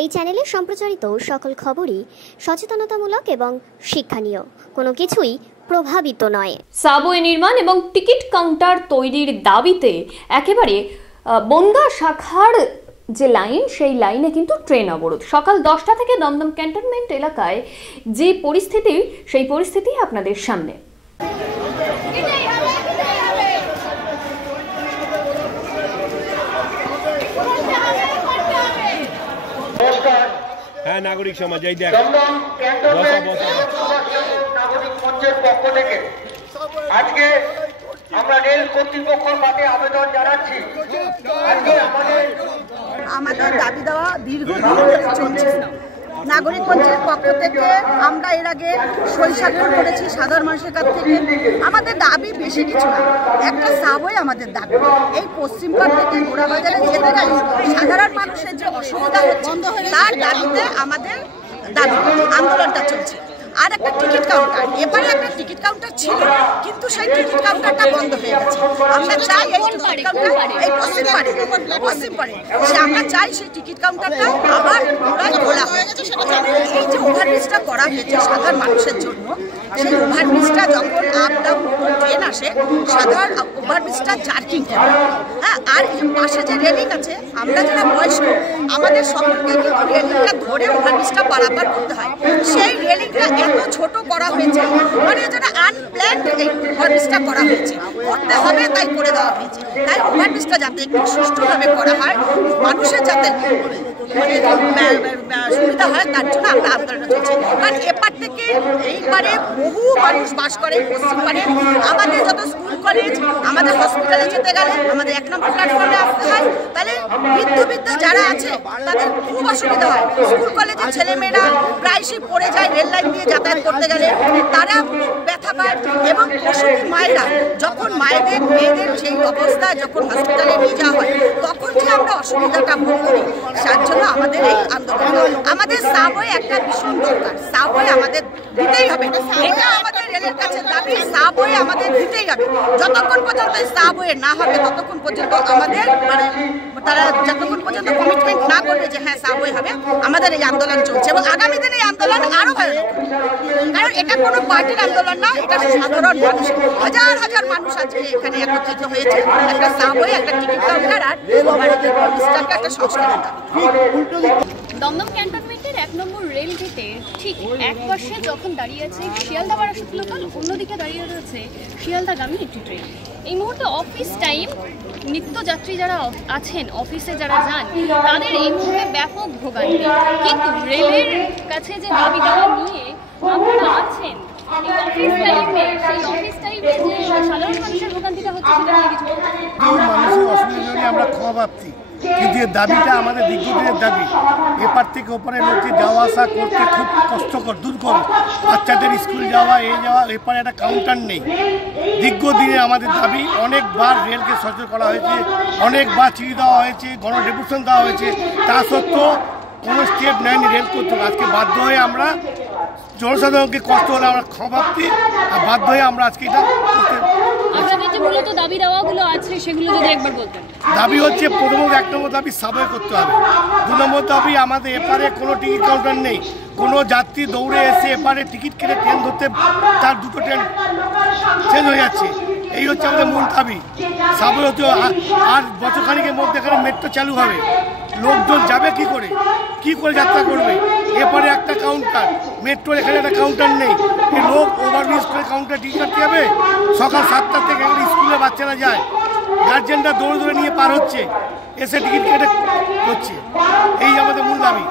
এই চ্যানেলে সম্প্রচারিত সকল খবরই সচেতনতামূলক এবং শিক্ষণীয়, কোনো কিছুই প্রভাবিত নয়। সাবওয়ে নির্মাণ এবং টিকিট কাউন্টার তৈরির দাবিতে একেবারে বনগাঁ শাখার যে লাইন, সেই লাইনে কিন্তু ট্রেন অবরোধ। সকাল 10টা থেকে দমদম ক্যান্টনমেন্ট এলাকায় যে পরিস্থিতি, সেই পরিস্থিতি আপনাদের সামনে। হ্যাঁ, নাগরিক সমাজ এই দেখ নাগরিক মঞ্চের পক্ষ থেকে আজকে আমরা রেল কর্তৃপক্ষের কাছে আবেদন জানাচ্ছি। আজকে আমাদের দাবি দেওয়া দীর্ঘদিন ধরে চলছে। নাগরিক মঞ্চের পক্ষ থেকে আমরা এর আগে সই স্বাক্ষর করেছি সাধারণ মানুষের কাছ থেকে। আমাদের দাবি বেশি কিছু না, একটা সাবওয়ে আমাদের দাবি। এই পশ্চিমবঙ্গ থেকে গোড়াবাজারে যেতে গেলে সাধারণ মানুষের যে অসুবিধা হচ্ছে তার দাবিতে আমাদের দাবি আন্দোলনটা চলছে। আর একটা টিকিট কাউন্টার, এবারে একটা টিকিট কাউন্টার ছিল, কিন্তু সেই টিকিট কাউন্টারটা বন্ধ হয়ে গেছে। আমরা চাই এই টিকিট কাউন্টার, এই পশ্চিমপাড়ে আমরা চাই সেই টিকিট কাউন্টারটা আবার খোলা হয়। এই যে ওভারব্রিজটা করা হয়েছে সাধারণ মানুষের জন্য, সেই ওভারব্রিজটা যখন আপ ডাউন ট্রেন আসে, সাধারণ ওভারব্রিজটা জার্কিং করে। হ্যাঁ, আর পাশে যে রেলিং আছে, আমরা যারা বয়স্ক আমাদের সকলকে কিন্তু রেলিংটা ধরে ওভারব্রিজটা পারাপার করতে হয়। সেই রেলিংটা এত ছোট করা হয়েছে, মানে যেটা আনপ্ল্যান্ড এই ওভারব্রিজটা করা হয়েছে, করতে হবে তাই করে দেওয়া হয়েছে। তাই ওভারব্রিজটা যাতে একটু সুষ্ঠুভাবে করা হয়, মানুষের যাতে সুবিধা হয়, তার জন্য আমরা আন্দোলন চলছে। কারণ এপার থেকে এইবারে বহু মানুষ বাস করে পশ্চিমবারে। আমাদের যত স্কুল কলেজ, আমাদের হসপিটালে যেতে গেলে আমাদের 1 নম্বর প্ল্যাটফর্মে আসতে হয়। তাহলে বৃদ্ধ যারা আছে তাদের খুব অসুবিধা হয়। স্কুল কলেজের ছেলেমেয়েরা প্রায়শই পড়ে যায় রেল লাইন দিয়ে যাতায়াত করতে গেলে, তারা ব্যথা পায়। এবং প্রসূতি মায়েরা যখন মেয়েদের সেই অবস্থায় যখন হসপিটালে নিয়ে যাওয়া হয়, তখন যে আমরা অসুবিধাটা ভোগ করি, তার জন্য আমাদের এই আন্দোলন। আমাদের সাবওয়ে একটা ভীষণ দরকার, সাবওয়ে আমাদের দিতেই হবে। এটা আমাদের রেলের কাছে দাবি, সাবওয়ে আমাদের দিতেই হবে। যতক্ষণ পর্যন্ত সাবওয়ে না হবে ততক্ষণ পর্যন্ত আমাদের তারা যতক্ষণ পর্যন্ত কমিটমেন্ট না করবে যে হ্যাঁ সাবওয়ে হবে, আমাদের এই আন্দোলন চলছে। এবং আগামী দিনে এই আন্দোলন আরো ভয়ানক, কারণ এটা কোনো পার্টির আন্দোলন না, এটা সাধারণ মানুষ, হাজার মানুষ আজকে এখানে একত্রিত হয়েছে একটা সাবওয়ে, একটা টিকিট কাউন্টার আর ভারতের প্রতিষ্ঠানকে একটা সংস্কারের দাবি। দমদম ক্যান্টনমেন্টের 1 নম্বর রেল গেটে ঠিক এক পাশে যখন দাঁড়িয়ে আছে শিয়ালদা বারাসাত লোকাল, অন্যদিকে দাঁড়িয়ে রয়েছে শিয়ালদাগামী একটি ট্রেন। এই মুহূর্তে অফিস টাইম, নিত্যযাত্রী যারা আছেন, অফিসে যারা যান, তাদের এই মুহূর্তে ব্যাপক ভোগান্তি। কিন্তু রেলের কাছে যে দাবি দেওয়া নিয়ে আপনারা আছেন, এই অফিস টাইমে, সেই অফিস টাইমে যে সাধারণ মানুষের ভোগান্তিটা হচ্ছে, সেটা নিয়ে কিছু মানুষের অসুবিধা নিয়ে আমরা ক্ষমা প্রাপ্তি, কিন্তু এই দাবিটা আমাদের দীর্ঘদিনের দাবি। এপার থেকে ওপারে লোককে যাওয়া আসা করতে খুব কষ্টকর, দুর্গম। বাচ্চাদের স্কুল যাওয়া, এপারে একটা কাউন্টার নেই। দীর্ঘদিনে আমাদের দাবি, অনেকবার রেলকে সচেতন করা হয়েছে, অনেকবার চিঠি দেওয়া হয়েছে, গণডেপুটেশন দেওয়া হয়েছে, তা সত্ত্বেও কোনো স্টেপ নেয়নি রেল করতে। আজকে বাধ্য হয়ে আমরা জনসাধারণকে কষ্ট হলে আমরা ক্ষমাপ্তি, আর বাধ্য হয়ে আমরা আজকে এটা করতে। আপনাদের যে মূলত দাবি দেওয়াগুলো আছে সেগুলো যদি একবার বলতেন। দাবি হচ্ছে প্রথমত 1 নম্বর দাবি সাবওয়ে করতে হবে। 2 নম্বর দাবি আমাদের এপারে কোনো টিকিট কাউন্টার নেই। কোনো যাত্রী দৌড়ে এসে এপারে টিকিট কেটে ট্রেন ধরতে তার 2টো ট্রেন চেঞ্জ হয়ে যাচ্ছে। এই হচ্ছে আমাদের মূল দাবি। সাবওয়ে হতে আর বছরখানিকের মধ্যে এখানে মেট্রো চালু হবে। লোকজন যাবে কি করে যাত্রা করবে? এপারে একটা কাউন্টার, মেট্রোর এখানে একটা কাউন্টার নেই। এই লোক ওভারব্রিজ করে কাউন্টার টিকিট কাটতে যাবে। সকাল 7টা থেকে স্কুলে বাচ্চারা যায়, গার্জেনরা দৌড়ে নিয়ে পার হচ্ছে, এসে টিকিট কেটে করছে। এই আমাদের মূল দাবি।